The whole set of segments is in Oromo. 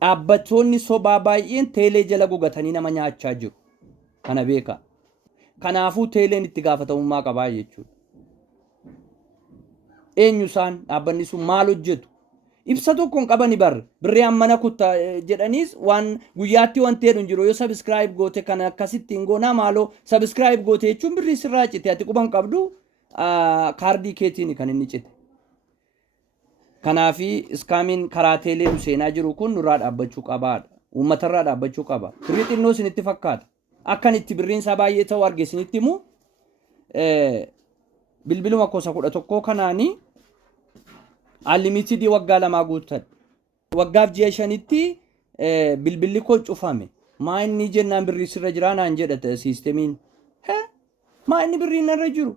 dhaabbattoonni sobaa baay'een teelee jala gugatanii nama nyaachaa jiru. Kana beeka. Kanaafuu teeleen itti gaafatamummaa qabaa jechuudha. Eenyu isaan dhaabbanni sun maal hojjetu? Ibsa tokkoon qabani bar birrii ammana kutta jedhaniis waan guyyaatti wanti hedduun jiru yoo subscribe goote kana akkasitti hin goonaa maaloo subscribe goote jechuun birrii sirraa cite ati quban qabdu kaardii keetiin kan inni cite. Kanaafi iskaamiin karaa teelee seenaa jiru kun nurraa dhaabbachuu qabaadha. Uummatarraa dhaabbachuu qaba. Birrii xinnoo isinitti fakkaata. Akkan itti birriin isaa baay'ee ta'u argeesinitti immoo bilbiluma kosa 11 kanaanii unlimited waggaa 2 guuttadha. Waggaaf ji'a 5tti bilbilli koo cufame. Maa inni jennaan birrii sirra jira naan jedha siistemiin. Maa inni birrii narra jiru?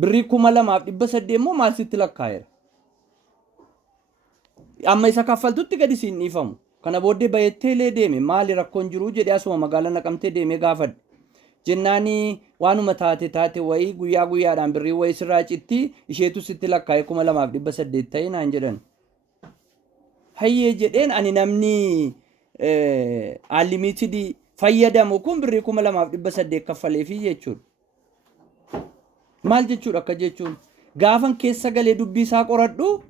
Birrii 2800 immoo maal sitti lakkaa'eera? Amma isa kaffaltutti gadi siin dhiifamu. Kana booddee bayettee deeme maali rakkoon jiru jedhee asuma magaalaa Naqamtee deemee gaafadhe. Jennaani waanuma taate wayii guyyaa guyyaadhaan birrii wayii sirraa citti isheetu sitti lakkaa'e 2800 ta'e naan jedhan. Hayyee jedheen ani namni unlimited fayyadamu kun birrii 2800 kaffaleefi jechuudha. Maal jechuudha akka jechuun gaafan keessa galee dubbii isaa qoradhu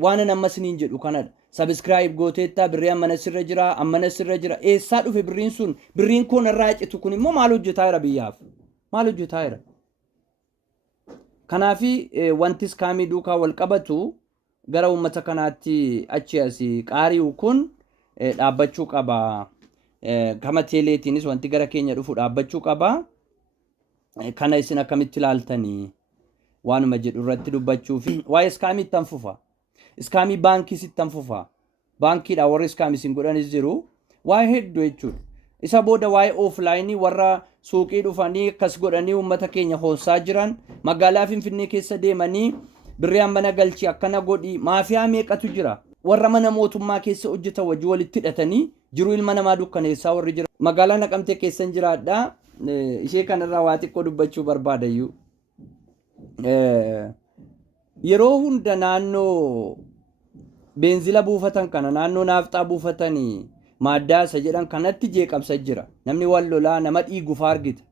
waan nammas niin jedhu kanadha. Subscribe gooteetta birrii ammana sirra jira eessaa dhufe birriin sun birriin kun irraa citu kun immoo maal hojjetaa jira biyyaaf maal hojjetaa jira. Kanaafi wanti iskaamii duukaa wal qabatu gara uummata kanaatti achi asii qaari'u kun dhaabbachuu qaba. Kama teeleetiinis wanti gara keenya dhufu dhaabbachuu qaba. Kana isin akkamitti ilaaltanii waanuma jedhu irratti dubbachuu fi waa'ee iskaamii ittan fufa. Iskaamii baankii sittan fufa. Baankiidha warri iskaamii sin godhanis jiru. Waa'ee hedduu jechuudha. Isa booda waa'ee offline warra suuqii dhufanii akkas godhanii uummata keenya hoosaa jiran magaalaa Finfinnee keessa deemanii birrii ammana galchi akkana godhi maafiyaa meeqatu jira. Warra mana mootummaa keessa hojjetan wajji walitti hidhatanii jiru ilma namaa dukkaneessaa warri jira. Magaalaa Naqamtee keessan jiraadhaa. Ishee kanarraa waa xiqqoo dubbachuu barbaadayyuu. Yeroo hunda naannoo beenzila buufatan kana naannoo naafxaa buufatanii maaddaasa jedhan kanatti jeeqamsa jira. Namni wal lolaa nama dhiigufa argite.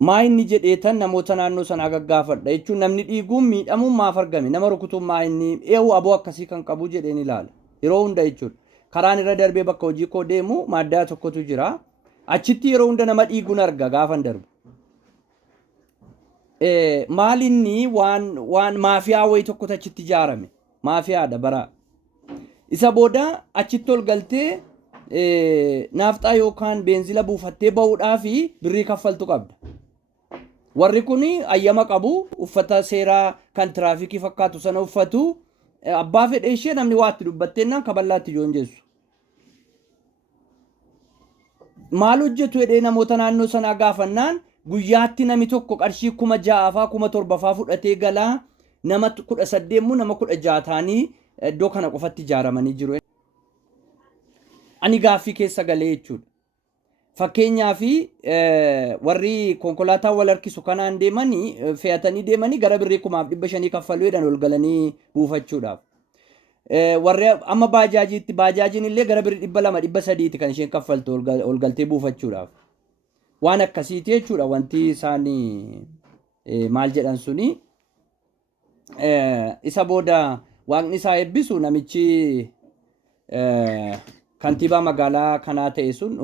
Maa inni jedheetan namoota naannoo sanaa gaggaafadha jechuun namni dhiiguun miidhamuun maaf argame nama rukutuun maa inni eewu aboo akkasii kan qabu jedheen ilaala. Yeroo hunda jechuudha. Karaan irra darbee bakka hojii koo deemu maaddaa tokkotu jira. Achitti yeroo hunda nama dhiiguun arga gaafan darbu. Maal inni waan maafiyaa wayii tokkotu achitti ijaarame. Maafiyaadha bara. Isa booda achitti ol galtee naafxaa yookaan beenzila buufattee bahuudhaaf birrii kaffaltu qabda. Warri kun ayyama qabu uffata seeraa kan tiraafikii fakkaatu sana uffatu abbaa fedhee ishee namni waatti dubbatteennaan kaballaatti joonjessu. Maal hojjetu jedhee namoota naannoo sanaa gaafannaan guyyaatti nami tokko qarshii 6,000 7,000 fudhatee galaa nama 18 mu nama 16 taanii iddoo kana qofatti ijaaramanii jiru. Ani gaaffii keessa galee jechuudha. Fakkeenyaaf warri konkolaataa wal harkisu kanaan deemanii fe'atanii deemanii gara birrii 500 kaffaluu jedhan ol galanii buufachuudhaaf. Warri amma baajaajiin illee gara birrii 200 300 kan isheen kaffaltu ol galtee buufachuudhaaf. Waan akkasiiti jechuudha wanti isaanii maal jedhan suni. Isa booda waaqni isaa eebbisu namichi kantiibaa magaalaa kanaa ta'e sun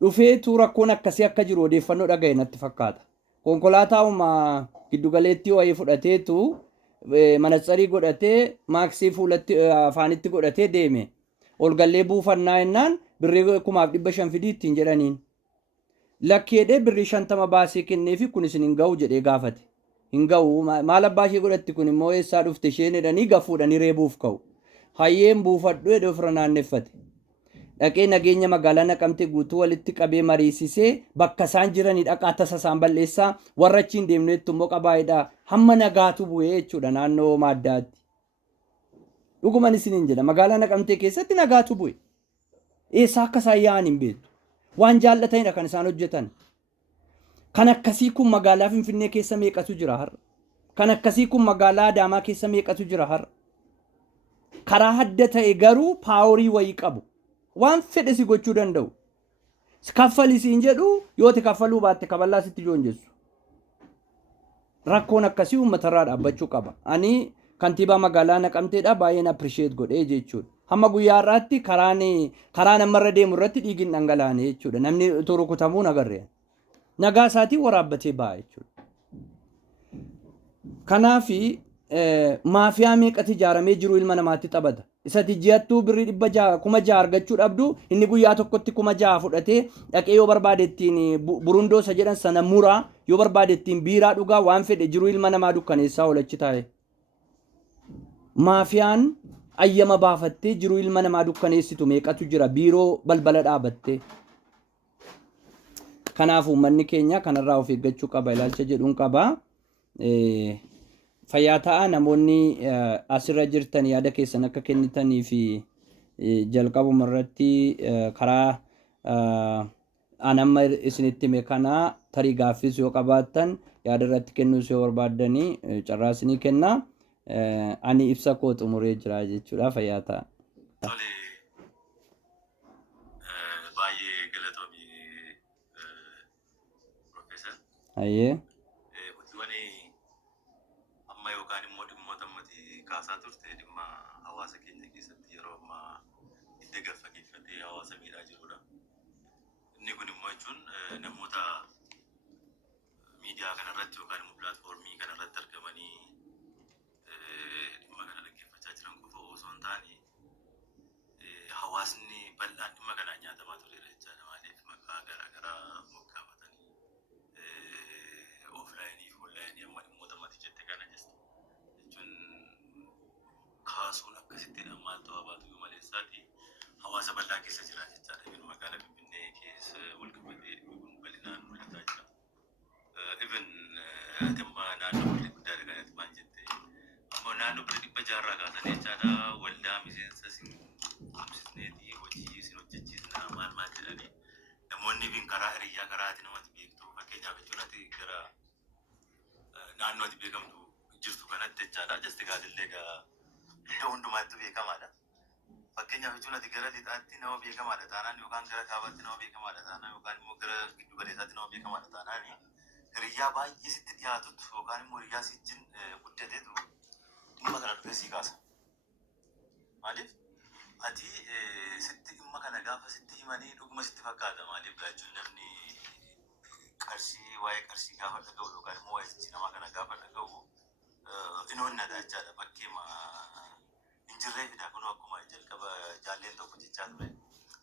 dhufeetu rakkoon akkasii akka jiru odeeffannoo dhaga'e natti fakkaata. Konkolaataa giddugaleetti wayii fudhateetu manatsarii godhatee maaksii fuulatti afaanitti godhatee deeme. Ol gallee buufannaa jennaan birrii 5,500 fidii ittiin jedhaniin. Lakkeedhee birrii 50 baasee kenneefi kun isin hin ga'u jedhee gaafate. Hin ga'u maal abbaa ishee godhatti kun immoo eessaa dhufte isheen jedhanii gafuudhanii reebuuf ka'u. Hayyeen buufadhu jedhee ofirra naanneffate. Dhaqee nageenya magaalaa Naqamtee guutuu walitti qabee mariisisee bakka isaan jiranii dhaqaa tasa isaan balleessaa warra achiin deemneettu immoo qabaayidha. Hamma nagaatu bu'ee jechuudha naannoo maaddaatti. Dhuguman isiniin jedha magaalaa Naqamtee keessatti nagaatu bu'e. Eessaa akka isaan yaa'an hin beektu. Waan jaallatanidha kan isaan hojjetan. Kan akkasii kun magaalaa Finfinnee keessa meeqatu jira har'a? Kan akkasii kun magaalaa Adaamaa keessa meeqatu jira har'a? karaa hadda ta'e garuu paaworii wayii qabu. Waan fedhe si gochuu danda'u. Kaffali siin jedhu yoo ti kaffaluu baatte kaballaa sitti joonjessu. Rakkoon akkasii uummatarraa dhaabbachuu qaba. Ani kantiibaa magaalaa Naqamteedha baay'een appreciate godhee jechuudha. Hamma guyyaa irraatti karaa namarra deemu irratti dhiigni dhangala'ane jechuudha. Namni utuu rukutamuu nagarree. Nagaa isaatii waraabbatee ba'a jechuudha. Kanaafi maafiyaa meeqatti ijaaramee jiru ilma namaatti taphata. Isati ji'attuu birrii 600 argachuu dhabdu inni guyyaa tokkotti 600 fudhatee dhaqee yoo barbaade ittiin burundoo isa jedhan sana muraa yoo barbaade ittiin biiraa dhugaa waan fedhe jiru ilma namaa dukkaneessaa oolachi taa'e. Maafiyaan ayyama baafattee jiru ilma namaa dukkaneessitu meeqatu jira biiroo balbala dhaabattee. Kanaaf uummanni keenya kanarraa of eeggachuu qaba ilaalcha jedhuun qaba. Fayyaa ta'a namoonni asirra jirtan yaada keessan akka kennitanii fi jalqabuma irratti karaa anamma isinitti hime kanaa tarii gaaffis yoo qabaattan yaada irratti kennuus yoo barbaaddanii carraa isinii kenna. Ani ibsa koo xumuree jira jechuudha. Fayyaa ta'a. Baay'ee galatoomii Profeesar. Ayyee. Kaasaa turte dhimma hawaasa keenya keessatti yeroo ammaa itti gaffageeffatee hawaasa miidhaa jirudha. Inni kun immoo jechuun namoota miidiyaa kanarratti yookaan immoo pilaatfoormii kanarratti argamanii dhimma kana dhaggeeffachaa jiran qofa osoo hin taane hawaasni bal'aan dhimma kanaan nyaatamaa turedha jechaadha. Maaliif maqaa garaagaraa moggaafatanii ooflaayinii fi onlaayinii amma dhimmoota mati jette kana jechuun kaasuun akkasittidha. Maaltu habaatu maleessaati hawaasa bal'aa keessa jira jechaadha. Even magaalaa Finfinnee keessa wal qabatee kun bal'inaan mul'ataa jira. Even dhimma naannoo birrii guddaadha kanatti maal jette ammoo naannoo birrii 600 kaasan jechaadha. Waldaa miseensa simsiisneetii hojii isin hojjechiisna maal jedhanii namoonni bin karaa hiriyyaa karaati namatti beektu fakkeenyaaf jechuunati gara naannootti beekamtu jirtu kanatti jechaadha. Jasti gaazillee iddoo hundumaatti beekamaadha. Fakkeenyaaf jechuun ati gara lixaatti nama beekamaadha taanaan yookaan gara kaabaatti nama beekamaadha taanaan yookaan immoo gara giddu galeessaatti nama beekamaadha taanaan hiriyyaa baay'ee sitti dhiyaatutu yookaan immoo hiriyyaa si wajjin guddateetu dhimma kana dhufee sii kaasa. Maaliif ati sitti dhimma kana gaafa sitti himanii dhuguma sitti fakkaata. Maaliif jechuun namni qarshii waa'ee qarshii gaafa dhaga'u yookaan immoo waa'ee sichi namaa kana gaafa dhaga'u inoonnadha jechaadha. Bakkeema injirree fidaa kun akkuma jalqaba jaalleen tokko jechaa ture.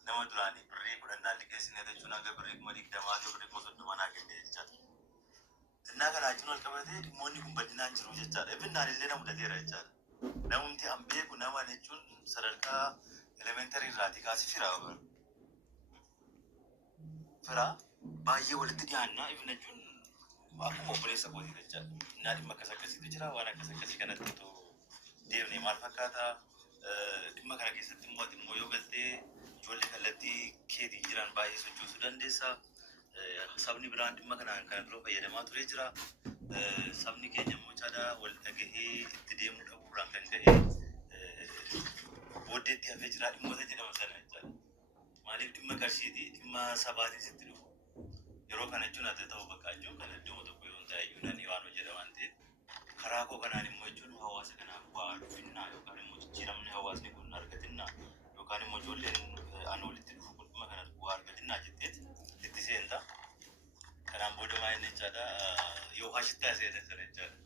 Nama duraanii birrii 10 liqeessine jechuun hanga birrii 20 hanga birrii 30 naa kenne jechaadha. Innaa kana wajjin wal qabatee dhimmoonni kun bal'inaan jiru jechaadha. Ibinnaan illee na mudateera jechaadha. Namumti an beeku nama jechuun sadarkaa elementarii irraati kaasee firaa baay'ee walitti dhiyaannaa ibna jechuun akkuma obboleessa kootii jechaadha. Innaa dhimma akkasiitu jira waan akkasii kanatti deemnee maal fakkaata dhimma kana keessatti immoo yoo galtee ijoollee kallattii keetiin jiran baay'ee sochoosuu dandeessa. Sabni biraan dhimma kanaan kan biroo fayyadamaa ture jira. Sabni keenya immoo caadhaa wal dhagahee itti deemuu dhabuurraan kan ka'e booddeetti hafee jira dhimmoota jedhama sana jechaadha. Maaliif dhimma qarshiitii dhimma sabaatiin sitti dhufu. Yeroo kana jechuun adda ta'uu bakka jechuun kan iddoo tokko yoo ta'e iyyuu nan waan hojjeta waan ta'eef karaa koo kanaan immoo jechuun hawaasa kanaaf bu'aa dhufinnaa yookaan immoo jijjiiramni hawaasni kun argatinnaa yookaan immoo ijoolleen ani walitti dhufu kun dhimma kanatti bu'aa argatinnaa jetteeti itti seenta. Kanaan booda maal jechaadha yoo hashitti haasa'e sana jechaadha.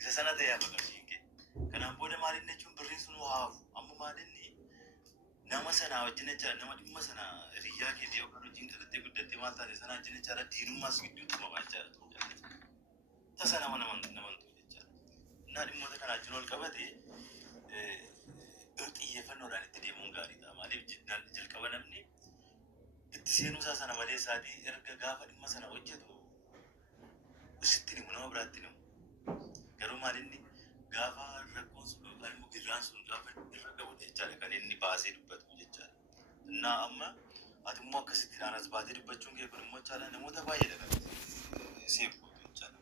Isa sana ta'ee hafa qarshiin kee. Kanaan booda maaliin jechuun birriin sun haafu amma maalinni nama sana wajjin jechaadha nama dhimma sana hiriyyaa keetii yookaan hojiin irratti guddattee maal taate sana wajjin jechaadha diinummaas gidduutti maqaa jechaadha. Tasa nama namantu jechaadha. Innaa dhimmoota kana wajjin wal qabatee xiyyeeffannoodhaan itti deemuun gaariidha. Maaliif jalqaba namni itti seenuu isaa sana malee isaatii erga gaafa dhimma sana hojjetu sitti himu nama biraatti himu. Garuu maalinni gaafa rakkoon sun yookaan immoo girraan sun gaafa irra gahu jechaadha kan inni baasee dubbatu jechaadha. Innaa amma ati immoo akkasitti as baatee dubbachuun kee kun immoo jechaadha namoota baay'eedha kan seefu jechaadha.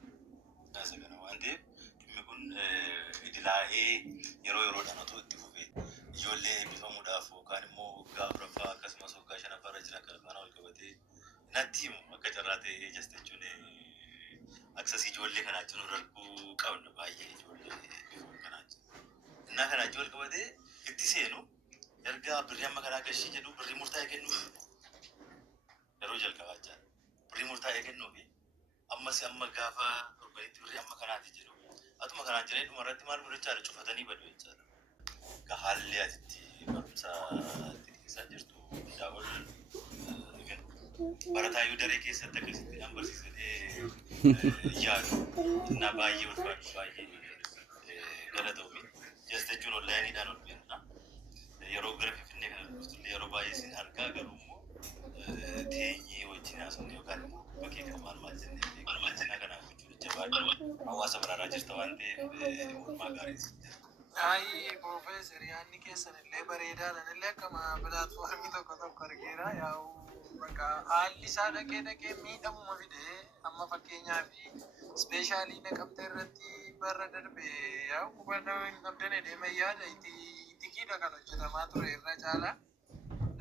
Gaasa kana waan ta'eef dhimmi kun idilaa'ee yeroodhaan otoo itti fufee ijoollee eebbifamuudhaaf yookaan immoo waggaa afuraffaa akkasumas waggaa shanaffaarra jiran kan faana wal qabatee natti himu akka carraa ta'ee jasta jechuun aksasii ijoollee kanaa jiru darguu qabna baay'ee ijoollee eebbifamu kanaa jiru. Innaa kanaa wal qabatee itti seenu erga birrii amma kanaa gashii jedhu birrii murtaa'e kennuuf yeroo jalqabaa jira. Birrii murtaa'e kennuufi ammas amma gaafa torbanitti birrii amma kanaati jedhu. Atuma kanaan jiree dhuma irratti maal godhachaa cufatanii badu jechaadha. Haalli atitti barumsa keessaa jirtu hundaa ol barataayyuu daree keessatti akkasitti kan barsiisanii yaadu innaa baay'ee ulfaatu baay'ee galatoomii jasta jechuun onlaayiniidhaan ol beekna. Yeroo gara Finfinnee kana dhuftu yeroo baay'ee sin argaa garuu immoo teenyee wajjin haasofne yookaan immoo bakkee kana maal jennee kana hojjechuun jabaadhu hawaasa baraarraa jirta waan ta'eef oolmaa gaarii. Ai Professor yaanni keessan illee bareedaadhaan illee akkama pilaatfoormii tokko argeera yaa'u bakka haalli isaa dhaqee miidhamuma fidee amma fakkeenyaaf ispeeshaalii naqamtee irratti barra darbe yaa'u hubannoo hin qabdane deema yaada itikiidha kan hojjetamaa ture irra caala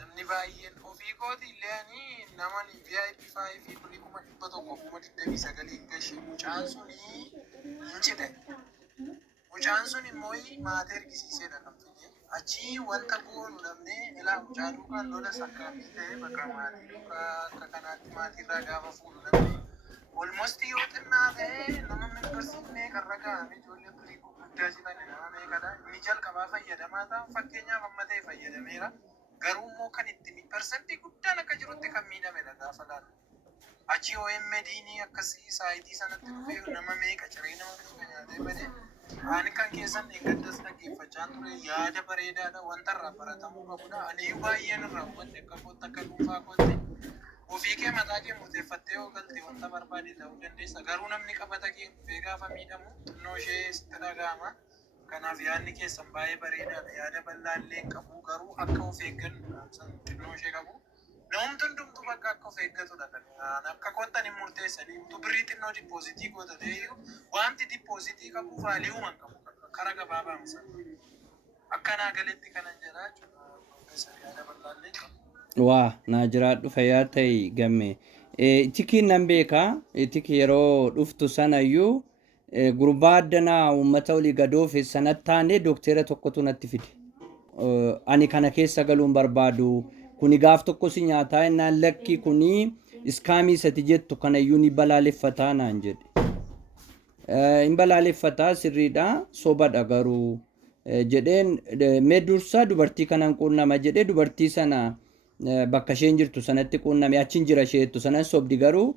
namni baay'een ofii kooti illee ani naman VIP 5 fi 1,129 gashee mucaan suni hin cite. Mucaan sun immoo maatii ergisiisedha kan fide. Achi wanta goonu dhabnee ilaa mucaa duukaan lola sakkaamii ta'e bakka maatii duukaa akka kanaatti maatiirraa gaafa fuudhu dhabnee. Almost yoo xinnaa ta'e nama barsiifnee kan ragaame ijoollee birii gurguddaa jiran nama meeqadha. Inni jalqabaa fayyadamaa ta'a fakkeenyaaf amma ta'e fayyadameera. Garuu immoo kan itti parsantii guddaan akka jirutti kan miidhamedha gaafa laatu. Achi OMD'n akkasii saayitii sanatti dhufee nama meeqa ciree nama meeqa nyaatee badee. Ani kan keessan eeggaddas dhaggeeffachaa ture yaada bareedaadha wanta irraa baratamuu qabudha. Ani baay'een irraa hubanne akka kootti akka dhuunfaa kootti ofii kee mataa kee murteeffattee yoo galte wanta barbaade ta'uu dandeessa. Garuu namni qabata kee dhufee gaafa miidhamu xinnoo ishee sitti dhaga'ama. Kanaaf yaadni keessan baay'ee bareedaadha. Yaada bal'aallee qabu garuu akka of eeggannu xinnoo ishee qabu. Namni hundumtuu bakka akka of eeggatudha kan akka kottan hin murteessanii birrii xinnoo dippoozitii goota ta'eyyuu wanti dippoozitii qabu vaaliyuu man qabu karaa gabaabaa misa akkanaa galetti kanan jedhaa jechuudha Professor yaada bal'aallee qabu. Waa naa jiraadhu fayyaa ta'e gamme. Tikiin nan beekaa tiki yeroo dhuftu sanayyuu gurbaa addanaa uummata olii gadoofe sanatti taanee doktera tokkotu natti fide. Ani kana keessa galuun barbaadu. Kuni gaaf tokko si nyaataa innaan lakki kuni iskaamii sati jettu kanayyuu ni balaaleffataa naan jedhe. Hin balaaleffataa sirriidha sobadha garuu jedheen mee dursaa dubartii kanan quunnama jedhee dubartii sana bakka isheen jirtu sanatti quunname achiin jira isheettu sanan sobdi garuu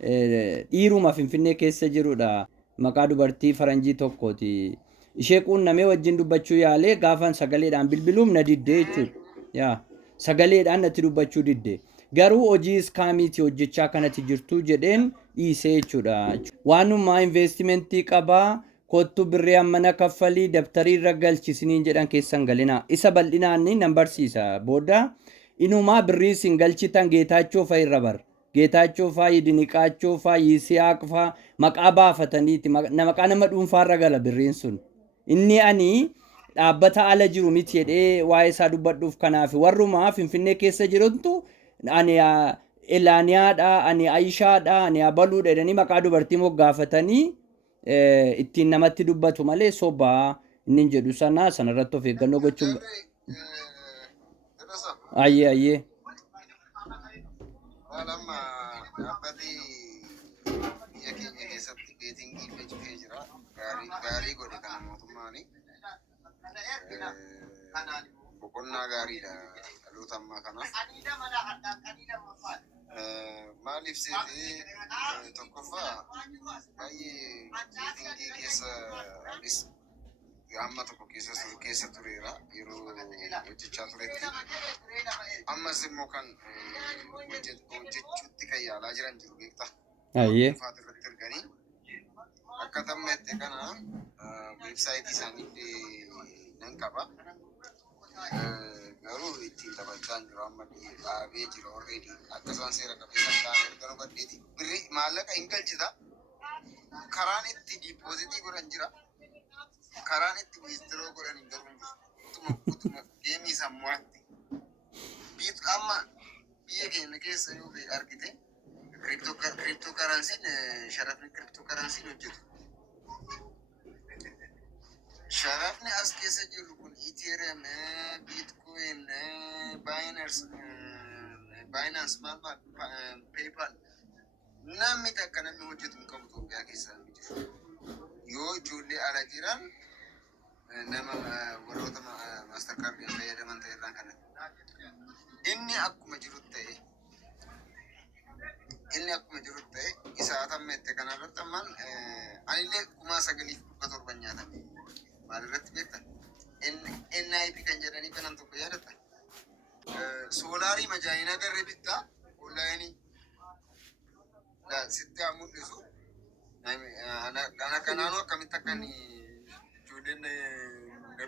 dhiiruma Finfinnee keessa jirudha maqaa dubartii faranjii tokkooti. Ishee quunnamee wajjin dubbachuu yaalee gaafan sagaleedhaan bilbiluum na diddee jechuudha. Sagaleedhaan natti dubbachuu didde. Garuu hojii iskaamiitii hojjechaa kanatti jirtu jedheen dhiisee jechuudha. Waanuma investimentii qabaa kottu birrii ammana kaffalii dabtarii irra galchisiniin jedhan keessan galinaa. Isa bal'inaan nan barsiisa. Booda inumaa birrii isin galchitan Geetaachoo fa'a irra bar. Geetaachoo fa'a, Yidiniqaachoo fa'a, Yisihaaq fa'a maqaa baafataniiti. Maqaa nama dhuunfaarra gala birriin sun. Inni ani dhaabbata ala jiru miti jedhee waa'ee isaa dubbadhuuf kanaaf warrumaa Finfinnee keessa jirantu ani Elaaniyaadha, ani Ayishaadha, ani Abaluudha jedhanii maqaa dubartii moggaafatanii ittiin namatti dubbatu malee sobaa inni jedhu sanarratti of eeggannoo gochuun. Ayyee. Amma dhaabbati biyya keenya keessatti beetingii facifee jira. Gaarii godhe kana mootummaani. Boqonnaa gaariidha dhaloota ammaa kanaaf. Maaliif seetee tokkoffaa baay'ee beetingii keessa amma tokko keessa tureera yeroo hojjechaa turetti. Ammas immoo kan hojjechuutti kan yaalaa jiran jiru beektaa. Ayyee. Irratti erganii akka tammeette kana weebsaayitii isaanii nan qaba. Garuu ittiin taphachaa jiru amma dhaabee jiru already akkasumas seera qabeessa ta'an erga baddeeti. Birrii maallaqa hin galchita. Karaan itti diipoozitii godhan jira. karaan itti wiistiroo godhan hin garuu utuma geemii sammuwaatti biitu amma biyya keenya keessa yoo argite kiriptookaransiin sharafni kiriptookaransiin hojjetu. Sharafni as keessa jiru kun Ethereum, Bitcoin, Binance, PayPal. Namni takka namni hojjetu hin qabu Itoophiyaa keessaa hin jiru. Yoo ijoollee ala jiran nama warroota maastarkaardiin fayyadaman ta'e irraan kanatti. Inni akkuma jiru ta'e isa hatammette kanarratti ammaan anillee 9,700 nyaatame. Maalirratti beektan? NIP kan jedhanii kanan tokko yaadatta. Soolaarii majaajila garee bittaa onlaayinii sitti haa mul'isu. Kanaanuu akkamitti akkan ijoolleen na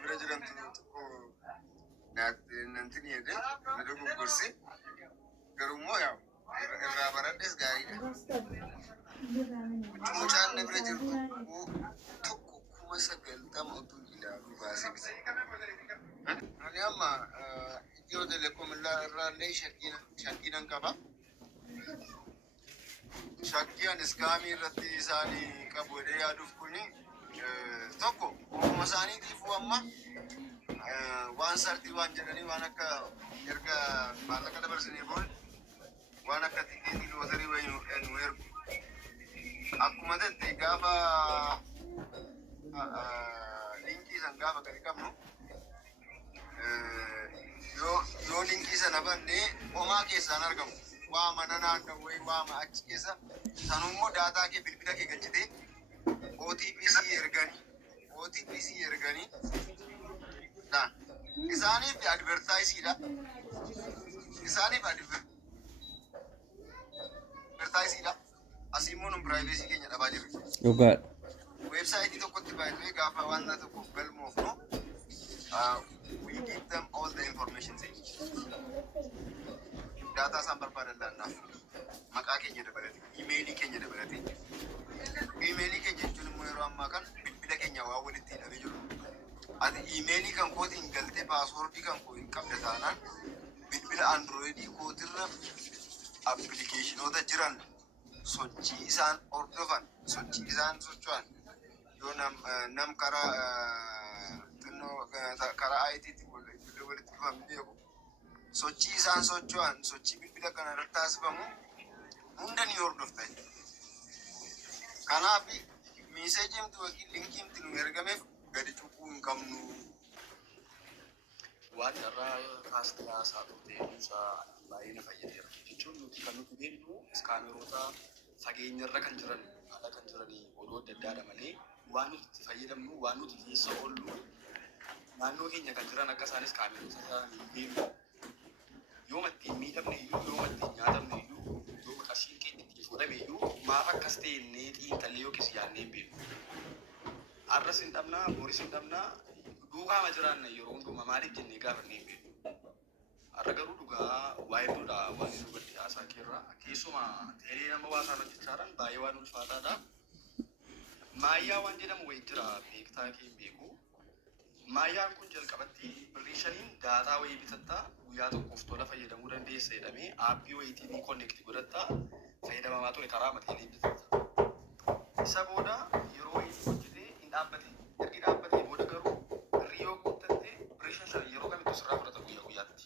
bira jirantu tokko nantin jedhee na dogoggorse. Garuu immoo yaa irraa baradhes gaariidha. Mucaan na bira jirtu tokko 9,000 utuu ilaaluu baasee biti. Ani amma Itiyoo Telekoom irraallee shakkiinan qaba. Shakkiin iskaamii irratti isaanii qabu jedhee yaaduuf kuni tokko ofuma isaaniitiifuu amma waan sartii waan jedhanii waan akka erga maallaqa dabarsanii booda waan akka tikeetii lootarii wayii nu ergu. Akkuma ta'e gaafa linkii san gaafa gadi qabnu yoo linkii sana banne homaa keessaan argamu. Waa mana naannoo wayii waama achi keessa sanummoo daataa kee bilbila kee galchitee OTPC erganii isaaniif advertaayisiidha. Asii immoo nun piraayiveesii keenya dhabaa jirra. Dhugaadha. Websaayitii tokkotti baay'ee gaafa waan tokkoof galmoofnu we give them all the information. Data isaan barbaadan laannaaf maqaa keenya dabalate, imeelii keenya dabalate. Imeelii keenya jechuun immoo yeroo ammaa kan bilbila keenya waa walitti hidhamee jiru. Ati imeelii kan kootiin galtee paaswoordii kan koo hin qabne taanaan bilbila androidii kootirra appilikeeshinoota jiran sochii isaan hordofan, sochii isaan socho'an yoo nam karaa IT'tti walitti dhufan beeku. Sochii isaan socho'an, sochii bilbila kana irratti taasifamu hunda ni hordofta. Kanaaf miiseejii yookiin linkii nu ergameef gadi cuqquu hin qabnu. Waan irraa kaastaa saafuu deemuusaa baay'ee na fayyadeera. Jechuun nuti kan nuti beeknu iskaameroota fageenyarra kan jiran ala kan jiranii odoo adda addaadha malee waan nuti itti fayyadamnu waan nuti keessa oollu naannoo keenya kan jiran akka isaanis kaameroota isaanii beeknu. Yoo mattiin miidhamne iyyuu yoo mattiin nyaatamne iyyuu yoo qarshiin keenya itti fuudhame iyyuu maaf akkas ta'e innee xiinxallee yookiis yaadnee hin beeknu. Arras hin dhabnaa, boris hin dhabnaa, duukaama jiraanna yeroo hundumaa maaliif jennee gaafannee hin beeknu. Har'a garuu dhugaa waa hedduudha waan inni dubbatti haasaa keerraa. Keessumaa teelee nama waa isaan hojjechaadhaan baay'ee waan ulfaataadha. Maayyaa waan jedhamu wayii jira beektaa kee hin beeku. Maayyaan kun jalqabatti birrii 5 daataa wayii bitattaa guyyaa tokkoof tola fayyadamuu dandeessa jedhamee aappii wayiitiin konneekti godhattaa fayyadamamaa ture karaa mateelee bitatta. Isa booda yeroo wayii hojjetee hin dhaabbate. Ergi dhaabbatee booda garuu birrii yoo guuttatte birrii 5 yeroo kamittuu sirraa fudhata guyyaa guyyaatti.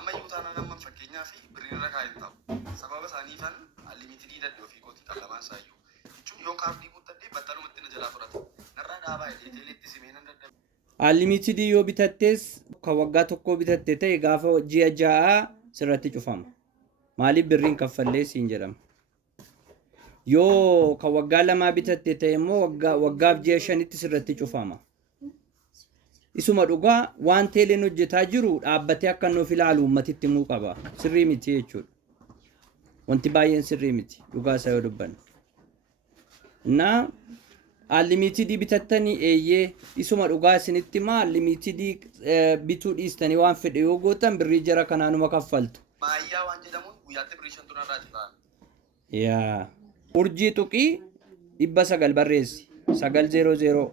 Ammayyuu taanaan amma fakkeenyaa fi birrii irra kaa'in ta'u. Sababa isaaniifan allimiitidii dadhee ofii kootii kan lamaan isaayyuu. Jechuun yoo kaardii guuttadhee battalumatti na jalaa fudhata. Narraa dhaabaa teeleetti simee nan dadhabe. Unlimited yoo bitattes kan waggaa tokkoo bitatte ta'e gaafa ji'a 6 sirratti cufama. Maaliif birriin kaffallee siin jedhama. Yoo kan waggaa 2 bitatte ta'e immoo waggaaf ji'a 5tti sirratti cufama. Isuma dhugaa waan teeleen hojjetaa jiru dhaabbatee akka nuuf ilaalu uummatitti himuu qaba. Sirrii miti jechuudha. Wanti baay'een sirrii miti dhugaa isaa yoo dubbanne. Naa unlimited bitattanii eeyyee isuma dhugaa isinitti maa unlimited bituu dhiistanii waan fedhe yoo gootan birrii jara kanaanuma kaffaltu. Maayyaa waan jedhamuun guyyaatti birrii 5 tunarraa jira. Yaa urjii tuqii 900 barreessi 900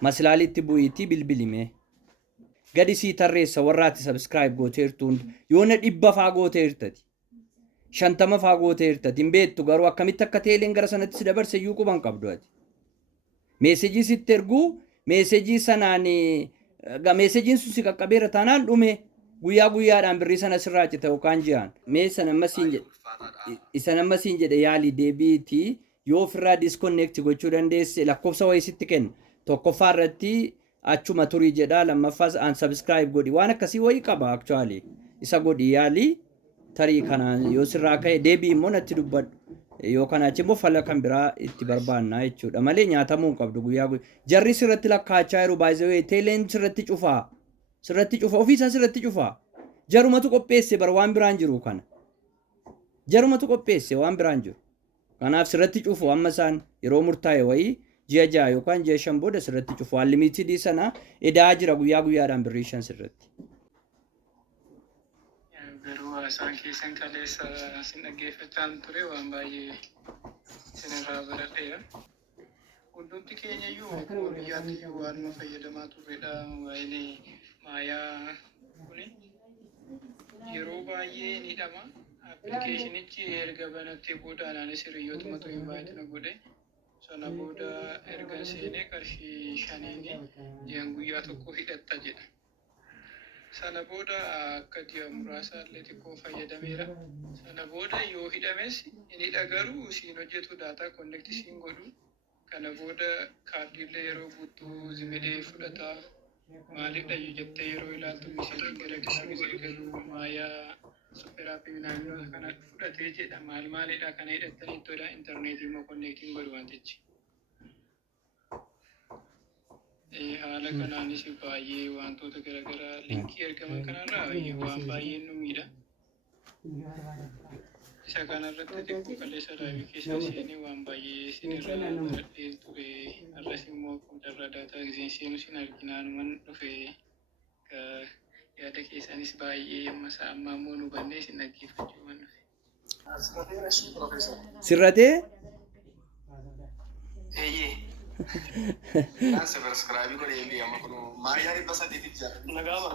maslaalitti bu'iitii bilbilime gadi sii tarreessa warraatti subscribe gooteertuun yoona 100 faa gooteertati 50 faa gooteertati hin beektu garuu akkamitti akka teeleen gara sanatti si dabarse iyyuu quban qabdu ati meesejii sitti erguu meesejii sanaan meesejiin sun si qaqqabeera taanaan dhume guyyaa guyyaadhaan birrii sana sirraa cita yookaan ji'aan mee sana ammasiin jedhe yaalii deebiitii yoo ofirraa disconnect gochuu dandeesse lakkoofsa wayii sitti kenna tokkoffaa irratti achuma turii jedha lammaffaa unsubscribe godhi waan akkasii wayii qaba actually isa godhi yaalii tarii kanaan yoo sirraa ka'e deebii immoo natti dubbadhu yoo kanaachi immoo fala kan biraa itti barbaannaa jechuudha malee nyaatamuu hin qabdu guyyaa jarri sirratti lakkaachaa jiru baay'ee teeleen sirratti cufaa ofiisaa sirratti cufaa jarumatu qopheesse bar waan biraan jiru kana jarumatu qopheesse waan biraan jiru kanaaf sirratti cufu amma isaan yeroo murtaa'e wayii ji'a 6 yookaan ji'a 5 booda sirratti cufu unlimited sana edaa jira guyyaa guyyaadhaan birrii 5 sirratti. Garuu haasaan keessan kaleessa sin dhaggeeffachaan ture waan baay'ee sinirraa baradheera. Hundumti keenya iyyuu biyyaatti iyyuu waanuma fayyadamaa turredha waa'ee maayaa kuni yeroo baay'ee ni dhama. Appilikeeshinichi erga banattee boodaanis hiriyootuma invite na godhe sana booda erga seenee qarshii 5 ji'an guyyaa tokko hidhatta jedha. Sana booda akka ji'a muraasa illee xiqqoo fayyadameera. Sana booda yoo hidhames inni dhagaruu siin hojjetu daataa connect siin godhu. Kana booda kaardiilee yeroo guutuu zimedee fudhataa maalidha jettee yeroo ilaaltu miseenii gara kisii galuu maayaa superaapii naannoo kana fudhatee jedha maalidha kana hidhattanii tola intarneetii immoo connectiin godhu wantichi. Haala kanaanis baay'ee wantoota garaagaraa linkii ergaman kanarraa waan baay'ee nu miidha. Isa kanarratti xiqqoo kaleessa raayii keessa seenee waan baay'ee sinirraa baradhee ture. Arras immoo kompiitarra daataa giseen seenu sin arginaanuman dhufe yaada keessanis baay'ee amma immoo nu bannee sin dhaggeeffachuu waan dhufe. Sirratee? Naan subscribe godhee fi amma kun maayaa 300 jira. Nagaama.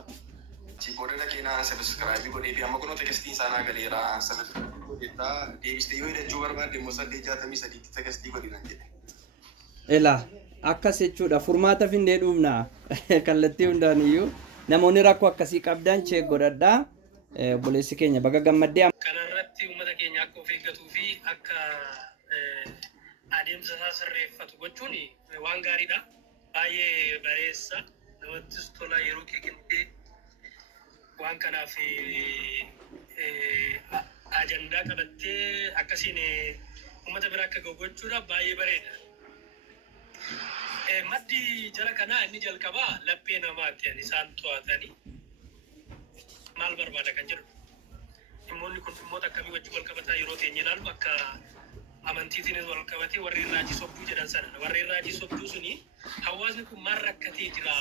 Ci booda dhaqee naan subscribe godhee fi amma kun tekstiin isaanaa galeera sanatti godhetaa deebistee yoo hidhachuu barbaadde immoo 863 tekstii godhinan jedhe. Elaa akkas jechuudha furmaata findee dhuufna kallattii hundaan iyyuu namoonni rakkoo akkasii qabdan cheek godhadhaa obboleessi keenya baga gammaddee. Kanarratti uummata keenya akka of eeggatuu fi akka adeemsa isaa sirreeffatu gochuun waan gaariidha. Baay'ee bareessa namattis tola yeroo kennitee waan kanaaf ajandaa qabattee akkasiin uummata bira akka ga'u gochuudhaaf baay'ee bareeda. Maddi jara kanaa inni jalqabaa laphee namaatti isaan to'atanii maal barbaada kan jedhu. Dhimmoonni kun dhimmoota akkamii wajjin wal qabataa yeroo teenye ilaallu akka amantiitiin wal qabatee warreen raajii sobduu jedhan sana warreen raajii sobduu suni hawaasni kun maal rakkatee jira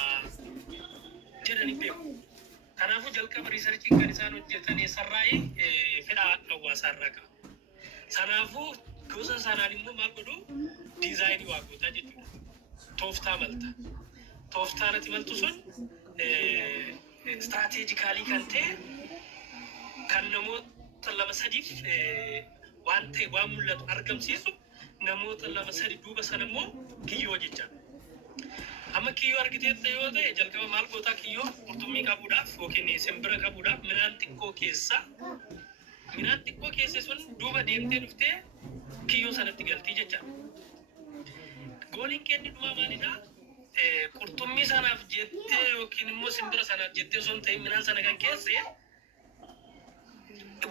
jedhanii beeku. Kanaafuu jalqaba riisarchiin kan isaan hojjetan sarraa'ii fedha hawaasaa irraa qaba. Kanaafuu gosa sanaan immoo maal godhu diizaayinii waa gootaa jechuudha. Tooftaa malta. Tooftaan ati maltu sun istiraatiijikaalii kan ta'e kan namoota 2-3 waan ta'e waan mul'atu argamsiisu namoota 2-3 duuba sana immoo kiyyoo jecha. Amma kiyyoo argiteetta yoo ta'e jalqaba maal gootaa kiyyoo qurxummii qabuudhaaf yookiin simbira qabuudhaaf midhaan xiqqoo keessa sun duuba deemtee dhuftee kiyyoo sanatti galtii jecha. Gooliin kenni dhumaa maalidhaa? Qurxummii sanaaf jettee yookiin immoo simbira sanaaf jettee osoo hin ta'in midhaan sana kan keesse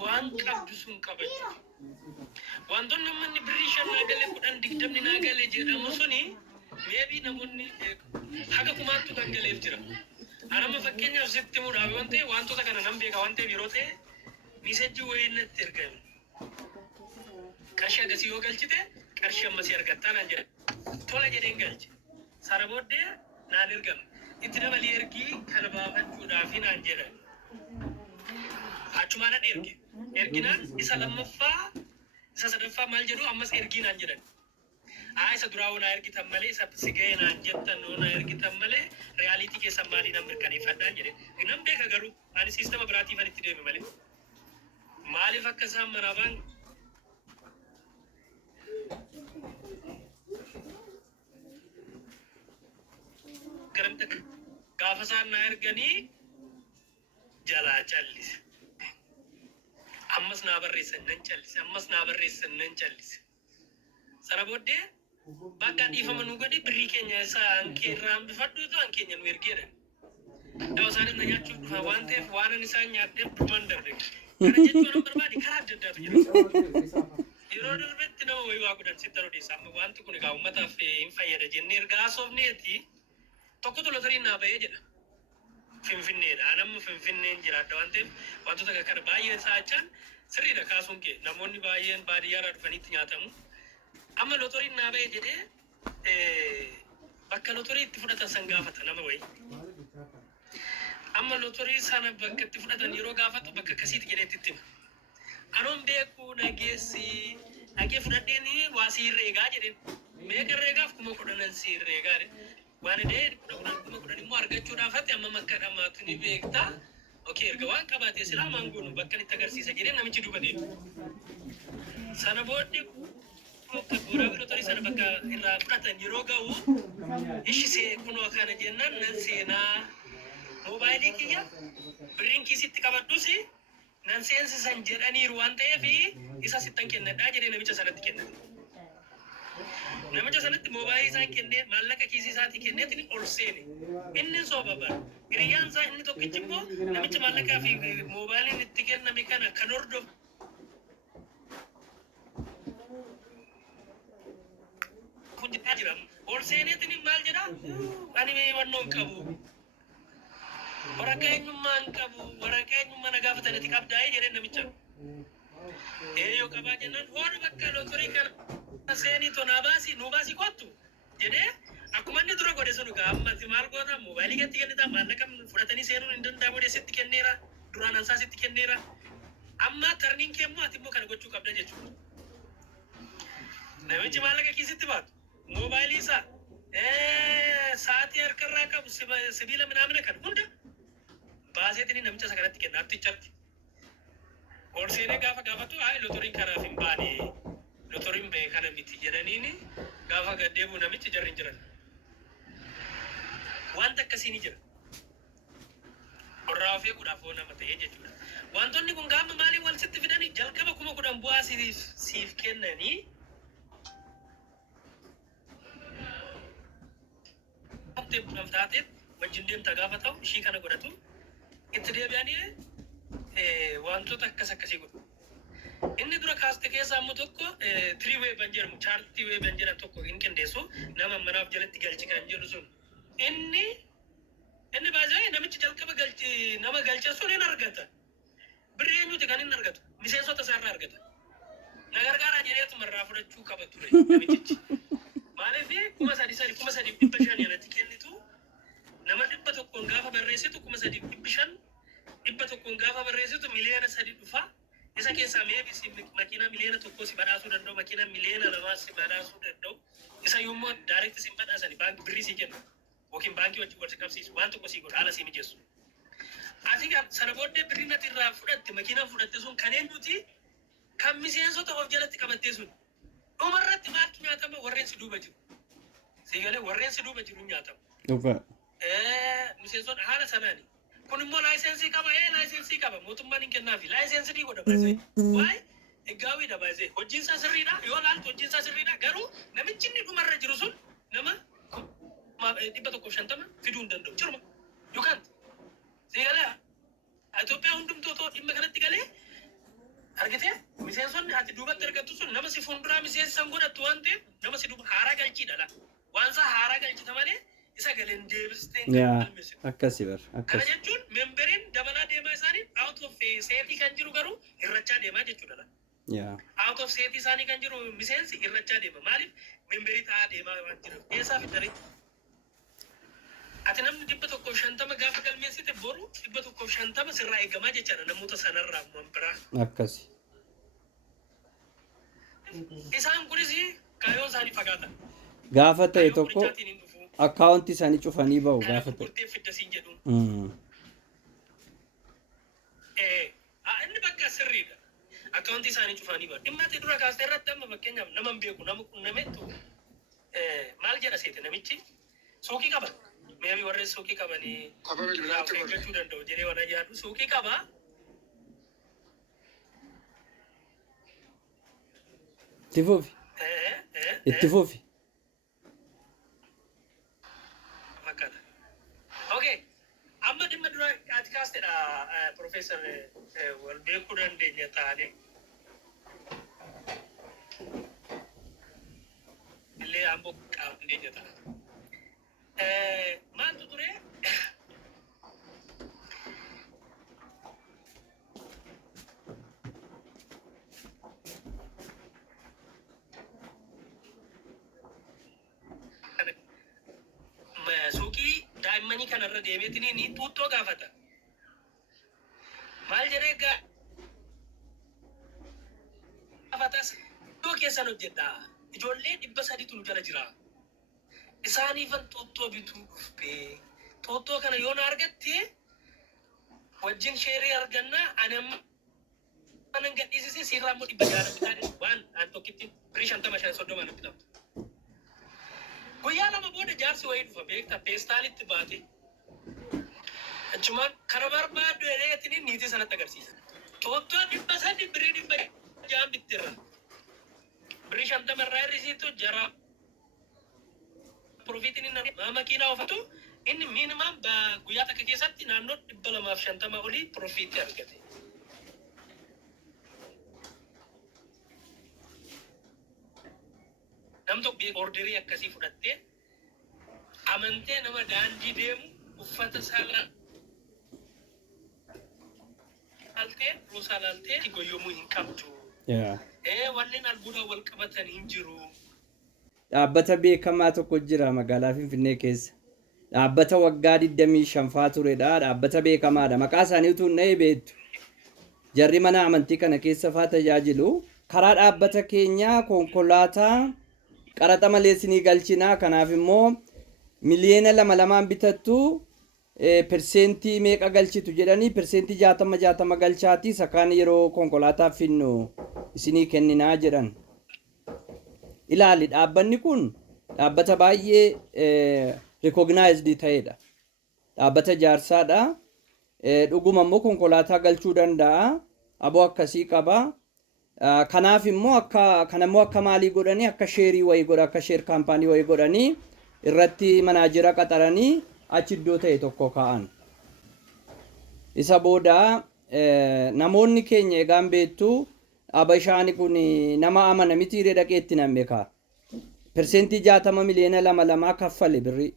waan qabdu sun qabachuu. Wantoonni uummanni birrii 5 naagalee 10-20 naagalee jedhamu suni meebii namoonni haga kumaattu kan galeef jira. Anama fakkeenyaaf sitti muudhaaf waan ta'e wantoota kana nan beeka waan ta'eef yeroo ta'e miisajjii wayii natti ergame. Qarshii agasii yoo galchite qarshii ammasii argattaa naan jedha. Tola jedheen galche. Sana booddee naan ergame. Itti dabalii ergii kana baafachuudhaafi naan jedhan. Achumaan erge. Erginaan isa lammaffaa isa sadaffaa maal jedhu ammas ergii naan jedhan. isa duraa ona ergitan malee isa sigee naan jettan ona ergitan malee reyaalitii keessa maalii nan mirkaneeffadhaan jedhe. Nan beeka garuu ani siistama biraatiifan itti deeme malee. Maaliif akka isaan maraabaan garamta gaafa isaan na erganii jalaa callise. Ammas naa barreessan nan callise. Ammas naa barreessan nan callise. Sana booddee bakka dhiifama nu godhe birrii keenya isaa hankee irraa hambifadhuutu hankeenya nu ergeedha. Yoo isaan na nyaachuuf dhufa waan ta'eef waan ani isaan nyaadheef dhuman darbe. Kana jechuun an barbaade karaa adda addaatu jira. Yeroo darbetti nama wayii waa godhan sitti odeessa. Amma wanti kun egaa uummataaf hin fayyada jennee ergaa haasofneeti tokkotu lotariin naa bahee jedha. Finfinneedha. Anamma Finfinneen jiraadha waan ta'eef wantoota akka kana baay'ee saachaan sirriidha kaasuun kee. Namoonni baay'een baadiyyaarraa dhufanitti nyaatamu. Amma lotoriin naa bahee jedhee bakka lotorii itti fudhatan san gaafata nama wayii. Amma lotorii sana bakka itti fudhatan yeroo gaafatu bakka akkasiiti jedhee itti hima. Anoon beeku nagee fudhadheeni waa siirreegaa jedheen. Meeqa herreegaaf 10,000 siirreegaa jedhe. Waan edee 10,000 immoo argachuudhaaf hatti amma makka dhamaatu ni beektaa. Okey erga waan qabaatee silaa maanguun bakka itti agarsiisa jedhee namichi duuba deema. Sana booddee bu'uuraa lotorii sana bakka irraa fudhatan yeroo ga'u ishee kunoo kana jennaan nan seenaa moobaayilii kiyya birriin kiisitti qabadhus nan seensisan jedhaniiru waan ta'eef isa sittan kennadhaa jedhee namicha sanatti kennate. Namicha sanatti moobaayilii isaa kennee maallaqa kiisii isaatii kenneetiin ol seene. Inni sooba bara. Hiriyyaan isaa inni tokkichi immoo namicha maallaqaa fi moobaayiliin itti kenname kana kan hordofu. Ol seeneetiin maal jedhaa? Ani wannoon qabu. Waraqaa eenyummaa hin qabu. Waraqaa eenyummaa na gaafatanitti qabdaa'ee jedhee namicha. Yoo qabaa jennaan oolu bakka lotorii kana seenii tonaa baasii nuu baasii kottu jedhee akkuma inni dura godhe sun egaa ammatti maal goota moobaayilii gatti kennitaa maallaqa fudhatanii seenuun hin danda'amu sitti kenneera duraan ansaa sitti kenneera amma tarniin kee immoo ati immoo kana gochuu qabda jechuudha. Namichi maallaqa kiisitti baatu moobaayilii isaa sa'aatii harkarraa qabu sibiila minaamina kan hunda baaseetiin namicha isa kanatti kenna attichatti. Ol seenee gaafa gaafatu lotoriin kanaaf hin baane lotoriin ba'e kana miti jedhaniin gaafa gaddeebu namichi jarri hin jiran. Wanta akkasii ni jira. Qorraa ofii godhaaf nama ta'ee jechuudha. Wantoonni kun gaafa maaliin wal sitti fidanii jalqaba 10,000 bu'aa siif kennanii taateef wajjin deemta gaafa ta'u ishii kana godhatu itti deebi'anii wantoota akkasii godhu. Inni dura kaaste keessaa ammoo tokko 3-way ban jedhamu chaartii way ban jedhan tokko hin qindeessu nama manaaf jalatti galchi kan jedhu sun. Inni baay'ee namichi jalqaba nama galcha sun hin argata. Birrii eenyuti kan hin argatu? Miseensota isaarraa argata. Na gargaaraa jedheetuma irraa fudhachuu qaba ture namichichi. Maaliif 3,500 irratti kennitu nama 100 gaafa barreessitu 3,500 gaafa barreessitu miliyoona 3 dhufa. Isa keessaa meebii makiinaa miliyoona 1 si badhaasuu danda'u, makiinaa miliyoona 2 si badhaasuu danda'u. Isa yommuu daayirekti si badhaasani baankii birrii si kennu yookiin baankii wajjin wal si qabsiisu waan tokko si godhu haala si mijeessu. Ati sana booddee birrii nati irraa fudhatte makiinaa fudhatte sun kan eenyuti kan miseensota of jalatti qabattee sun dhumarratti maaltu nyaatama warreen si duuba jiru. Siigalee warreen si duuba jiru nyaatama. Miseensota haala sanaani. Kun immoo laayisensii qaba mootummaan hin kennaafi laayisensii ni godha baasee waa'ee eeggaawwiidha baasee hojiinsaa sirriidha yoo laaltu hojiinsaa sirriidha garuu namichi inni dhumarra jiru sun nama 150 fiduu hin danda'u jirma yookaan siigalee Itoophiyaa hundumtuu dhimma kanatti galee argitee miseensonni ati duubatti argattu sun nama si fuulduraa miseensan godhattu waan ta'eef nama si duuba haaraa galchiidha la waan isaa haaraa galchita malee isa galeen deebistee akkasii bar kana akkasii jechuun memberiin dabalaa deemaa isaanii out of seetii kan jiru garuu irrachaa deemaa jechuudha la. Out of seetii isaanii kan jiru miseensi irrachaa deema maaliif memberii ta'aa deemaa waan jiruuf eessaa fidare. Ati namni 150 gaafa galmeessite boru 150 sirraa eegamaa jechaadha namoota sanarraa biraa. akkasii Isaan kunis Kaayyoon isaanii fagaata. Gaafa ta'e Kaayyoon tokko qorichaatiin hin dhufu. akkaawunti isaanii cufanii bahu Kanaaf gaafa ta'e. gurgurtee fidda siin jedhu. Inni bakka sirriidha. Akkaawuntii isaanii cufanii bahu. Dhimma ati dura kaastee irratti amma fakkeenyaaf nama hin beeku nama qunnamettu maal jedha seete namichi suuqii qaba. Meebii warreen suuqii qabanii eeggachuu danda'u jedhee waan yaadu suuqii qaba. Itti fufi. Itti fufi. Fakkaata. Okay. Amma dhimma dura ati kaastedha Profeesar wal beekuu dandeenya taane. Illee amboo qaama dandeenya ta'a. Maaltu ture? Suuqii daa'immanii kanarra deemeetiin tuuttoo gaafata. Maal jedhee gaafatas iddoo keessan hojjedha. Ijoollee 300 nu jala jira. Isaaniifan tuuttoo bituu dhuftee tuuttoo kana yoo na argatte wajjin sheerii argannaa ani amma kanan gadhiisise sirraa immoo 600 bitaadhe waan an tokkitti 55 na bitamtu. Guyyaa lama booda jaarsi wayii dhufa beekta peestaalitti baate. Achumaan kana barbaaddu jedheetiin niitii sanatti agarsiisa. Tuuttoo 300 birrii 600 bittirra. Birrii 50 irraa hir'isiitu jara profiitiin inni makiinaa oofatu inni miinimaam guyyaa takka keessatti naannoo 250 olii profiitii argate. Nam tokko orderii akkasii fudhattee amantee nama daandii deemu uffata salaaltee salaaltee goyyomuu hin qabdu. Wanneen albuuda wal qabatan hin jiru. Dhaabbata beekamaa tokko jira magaalaa Finfinnee keessa. Dhaabbata waggaa 25 turedha. Dhaabbata beekamaadha. Maqaa isaanii utuu hin beektu. Jarri mana amantii kana keessa faa tajaajilu. Karaa dhaabbata keenyaa konkolaataa qaraxa malee isinii galchinaa. Kanaaf immoo miliyoona 2 bitattu persentii meeqa galchitu jedhanii persentii 60 galchaati. Sakaan yeroo konkolaataa finnu isinii kenninaa jedhan. Ilaali dhaabbanni kun dhaabbata baay'ee recognized ta'edha. Dhaabbata jaarsaadha. Dhuguma immoo konkolaataa galchuu danda'a. Aboo akkasii qaba. Kanaaf immoo akka maalii godhanii akka sheerii wayii godha akka sheer kaampaanii wayii godhanii irratti manaajira qaxaranii achi iddoo ta'e tokko kaa'an. Isa booda namoonni keenya egaan beektu Abashaani kun nama amana miti dhaqee itti nam'e kaa. Persentii 60 miliyoona 2 kaffale birrii.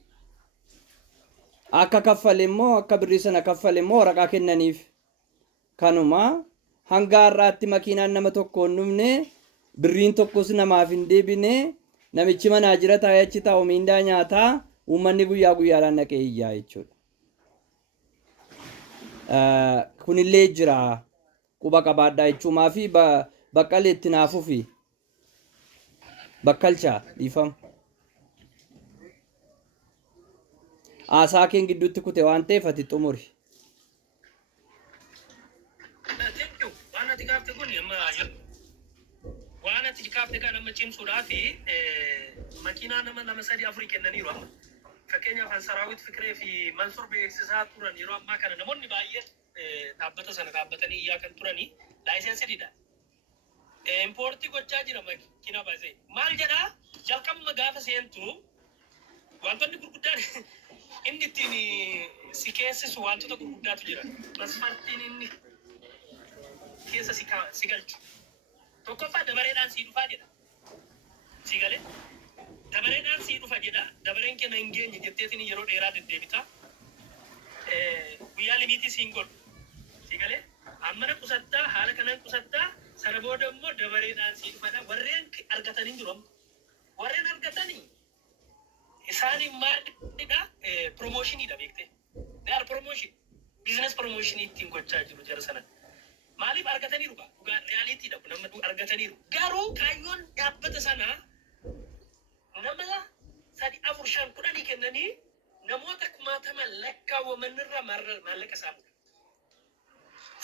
Akka kaffale immoo akka birrii sana kaffale immoo waraqaa kennaniif. Kanuma hanga har'aatti makiinaan nama tokko hin dhumne birriin tokkos namaaf hin deebine namichi manaajira taa'ee achi taa'u miindaa nyaataa uummanni guyyaa guyyaadhaan dhaqee iyyaa jechuudha. Kunillee jira. Quba qabaadhaa jechuumaa fi baqqalee itti naafuu fi bakkalchaa dhiifama. Haasaa keen gidduutti kute waan ta'eef ati xumuri. Waan ati kaafte kan amma cimsuudhaa fi makiinaa nama 3-4 kennaniiru amma. Fakkeenyaaf Saraawit Fikiree fi Mansur beeksisaa turan yeroo ammaa kana namoonni baay'een dhaabbata sana dhaabbatanii iyyaa kan turanii laayisensiidha. Impoortii gochaa jira makiinaa baay'ee. Maal jedhaa jalqabuma gaafa seentu wantoonni gurguddaan inni ittiin si keessisu wantoota gurguddaatu jira. Masfartiin inni keessa si galchu. Tokkoffaa dabareedhaan sii dhufaa jedha. Si galee dabareedhaan sii dhufa jedha. Dabareen kenna hin geenye jetteetiin yeroo dheeraa deddeebita. Guyyaa limiitii siin godhu. Si galee ammana qusattaa haala kanaan qusattaa sana booda immoo dabareedhaan sii dhufadha. Warreen argatanii jiru amma. Warreen argatanii isaanii maalidha? Promoshiniidha beektee. They are promotion. Business promotion ittiin gochaa jiru jara sana. Maaliif argataniiru? Dhugaa reaalitiidha kun amma argataniiru. Garuu kaayyoon dhaabbata sanaa afur shan kudhanii kennanii namoota kumaatama lakkaawwamanirra maallaqa saamu.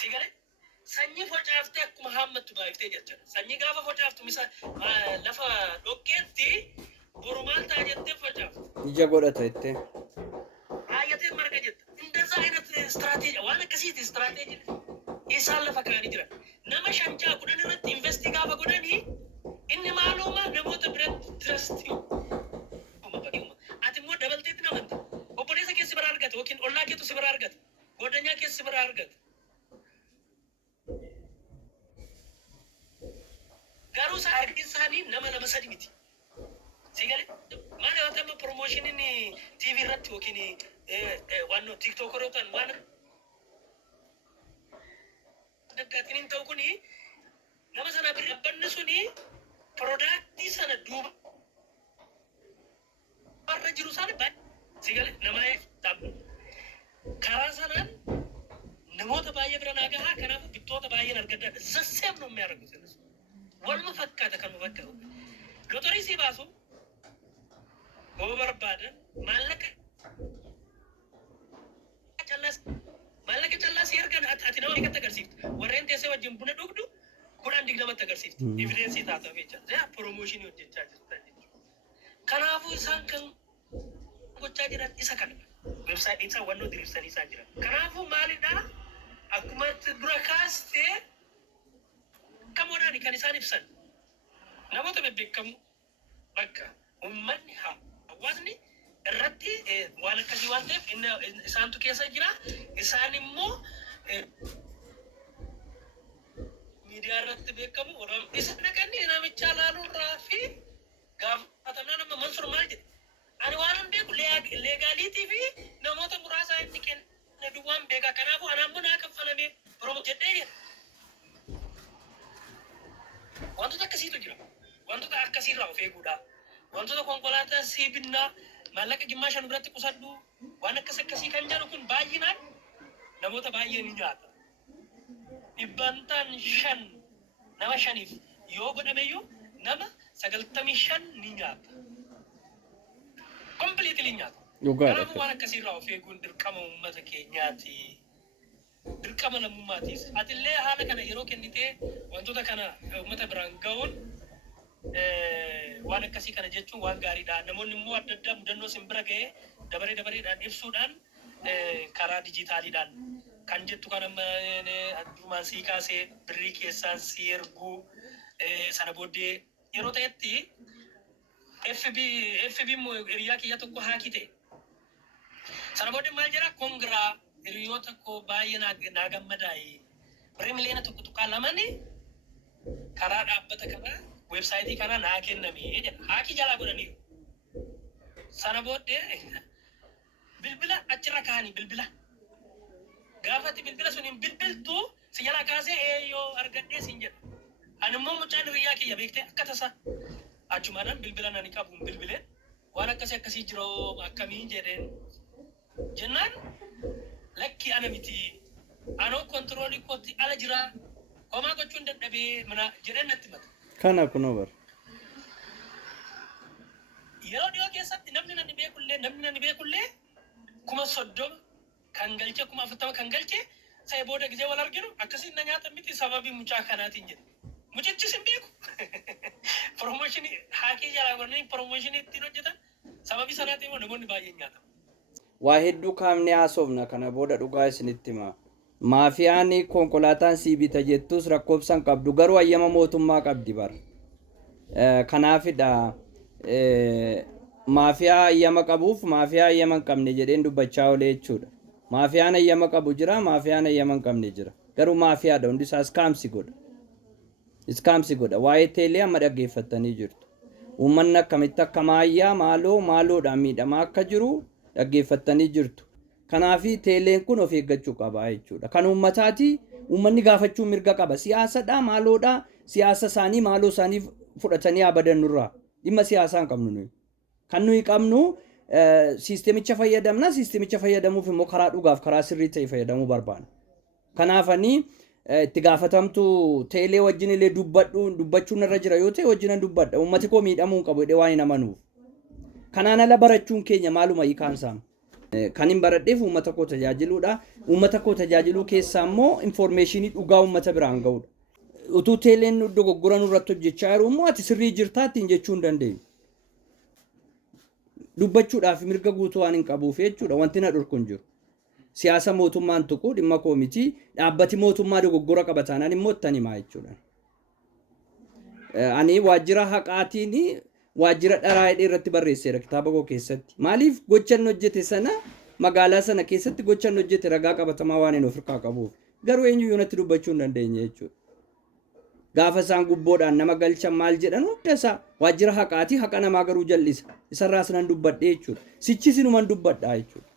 Sigale sanyii facaaftee akkuma haammattu baaftee jechuudha. Sanyii gaafa facaaftu misa lafa dhokkeetti boru maal ta'a jettee facaaftu. Ija godhata jettee. Haayatee marga jetta. እንደዛ አይነት ስትራቴጂ ዋና ከሲት ስትራቴጂ ኢሳን ለፈካኒ ጅራ ነማ ሸንቻ ጉደን ረት ኢንቨስቲ ጋፈ ጉደኒ ኢን ማሉማ ነሞተ ብረት ትረስቲ አትሞ ደበልቴት ነው እንት ኦፖሌሰ ከስ ብራ አርገት ወኪን ኦላ ከቱ ስብራ አርገት ጎደኛ ከስ ስብራ አርገት ጋሩሳ አርጊሳኒ ነማ ለመሰድ ሚቲ ሲገለ ማለ ወተም ፕሮሞሽንን ቲቪ ረት ወኪን ዋኖ ቲክቶክ ሮታን ዋና ደጋቲን ተውኩኒ ለመሰና ብረበንሱኒ ፕሮዳክት ሰነ ዱባ ባረጅሩ ሳለ ባይ ሲገለ ነማይ ታብ ካራሰናን ነሞተ ባየ ብረናጋሃ ከናፍ ቢቶተ ባየን አርገዳ ዘሰም ነው የሚያደርጉት እነሱ ወልመ ፈካተ ከመፈከሩ ሎተሪ ሲባሱ ኦቨርባደን ማለከ ማለከ ጨላስ ይርገን አቲናው ይከተ ገርሲፍት ወሬንቴ ሰው ወጅም ቡነ ዱግዱ ኩዳን ዲግለመ ተገርሲፍት ኤቪደንስ ይታታ ቤቻ ያ ፕሮሞሽን ይወደቻ ጅርታ ከናፉ ሳንከን ጎቻ ጅራት ይሰከን ዌብሳይት ኢንሳ ወኖ ድሪሰን ይሳ ጅራ ከናፉ ማሊዳ አኩመት ብሮድካስት ከሞዳኒ ከኒሳን ይፍሰን ነሞተ በበከሙ በቃ ኡመን ሀዋስኒ እረቲ ዋለ ከዚህ ዋንተፍ እነ ሳንቱ ከሰ ጅራ ኢሳንሞ ሚዲያ ረት በከሙ ወራም ኢሰነከኒ ናምቻ ላሉ ራፊ ጋፍ አተናነ መንሱር ማለት አኒ ዋንም ቤኩ ሌጋሊቲ ፊ ነሞተ ሙራሳ እንከን ነዱዋን ቤጋ ከናፉ አናሙና ከፈለሜ ፕሮሞት ደደይ wanto akkasiitu jira wantoota akkasiirraa of eeguudha wantoota konkolaataa siibinaa maallaqa jimmaa shan biratti qusadhu waan akkasii kan jedhu kun baay'inaan namoota baay'ee ni nyaata dhibbantaan shan nama shaniif yoo godhameyyuu nama 95 ni nyaata completely nyaata kanaafuu waan akkasiirraa of eeguun dirqama uummata keenyaati dirqama lammummaatiis atillee haala kana yeroo kennitee wantoota kana uummata biraan ga'uun waan akkasii kana jechuun waan gaariidha. Namoonni immoo adda addaa mudannoo sin bira ga'ee dabareedhaan ibsuudhaan karaa dijitaaliidhaan kan jettu kan addumaan sii kaasee birrii keessaan sii erguu sana booddee yeroo ta'etti FB hiriyaa kiyya tokko haakite sana booddee maal jedha kongiraa hiriyoota koo baay'ee naa gammadaa'e birrii miliyoona tokko tuqaa lamani karaa dhaabbata kanaa weebsaayitii kanaa naa kenname jedha haaki jalaa godhaniiru sana booddee bilbila achirra kaanii bilbila gaafatti bilbila suniin bilbiltu si jalaa kaasee eeyyoo argadhee siin jedha ani immoo mucaan hiriyaa kiyya beektee akka tasa achumaadhaan bilbila nani qabuun bilbileen waan akkasii jiroo akkamii jedheen jennaan lakki ana miti anoo kontroolii kootti ala jira homaa gochuun dadhabee mana jedheen natti mata kana kunoo bar yeroo dhiyoo keessatti namni nani beekullee kuma 30 kan galche kuma 40 kan galche sai booda gizee wal arginu akkasiin na nyaata miti sababii mucaa kanaatiin jedhe mucichis hin beeku promotionii haakii jalaa godhanii promotionii ittiin hojjetan sababii sanaatiin immoo namoonni baay'een nyaata. waa hedduu kaamne haasofna kana booda dhugaa isinitti hima maafiyaan konkolaataan siibita jettus rakkoobsan qabdu garuu ayyama mootummaa qabdi bar kanaafidha maafiyaa ayyama qabuuf maafiyaa ayyama hin qabne jedheen dubbachaa olee jechuudha maafiyaan ayyama qabu jira maafiyaan ayyama hin qabne jira garuu maafiyaadha hundi isaa iskaamsi godha waa'ee teelee amma dhaggeeffattanii jirtu uummanni akkamitti akka maayyaa maaloodhaan miidhamaa akka jiru dhaggeeffattanii jirtu kanaafi teeleen kun of eeggachuu qaba jechuudha kan uummataati uummanni gaafachuu mirga qaba siyaasadha maaloodha siyaasa isaanii maaloo isaanii fudhatanii abadan nurraa dhimma siyaasaa hin qabnu nuyi kan nuyi qabnu siistemicha fayyadamna siistemicha fayyadamuuf immoo karaa dhugaaf karaa sirrii ta'e fayyadamuu barbaanna kanaafanii itti gaafatamtu teelee wajjin illee dubbachuun irra jira yoo ta'e wajjin dubbadha uummati koo miidhamuu qabu jedhee waan hin amanuuf Kanaan ala barachuun keenya maaluma hiikaan isaa? Kan hin baradheef uummata koo tajaajiluudha. Uummata koo tajaajiluu keessaa immoo informationii dhugaa uummata biraan ga'uudha. Utuu teeleen dogoggora nurratti hojjechaa jiru immoo ati sirrii jirtaa ittiin jechuu hin dandeenyu. Dubbachuudhaaf mirga guutuu waan hin qabuuf jechuudha. Wanti na dhorku hin jiru. Siyaasa mootummaan tuquu dhimma koo miti. Dhaabbati mootummaa dogoggora qabataanaan immoo ittan himaa jechuudha. Ani waajjira haqaatiin waajjira dharaa hidhee irratti barreesseera kitaaba koo keessatti. Maaliif gochan hojjete sana magaalaa sana keessatti gochan hojjete ragaa qabatamaa waan hin ofirraa qabuuf. Garuu eenyu yoonatti dubbachuu hin dandeenye jechuudha. Gaafa isaan gubboodhaan nama galchan maal jedhan hunda isaa waajjira haqaatii haqa namaa garuu jal'isa. Isarraas nan dubbadhe jechuudha. Sichis inuman dubbadhaa jechuudha.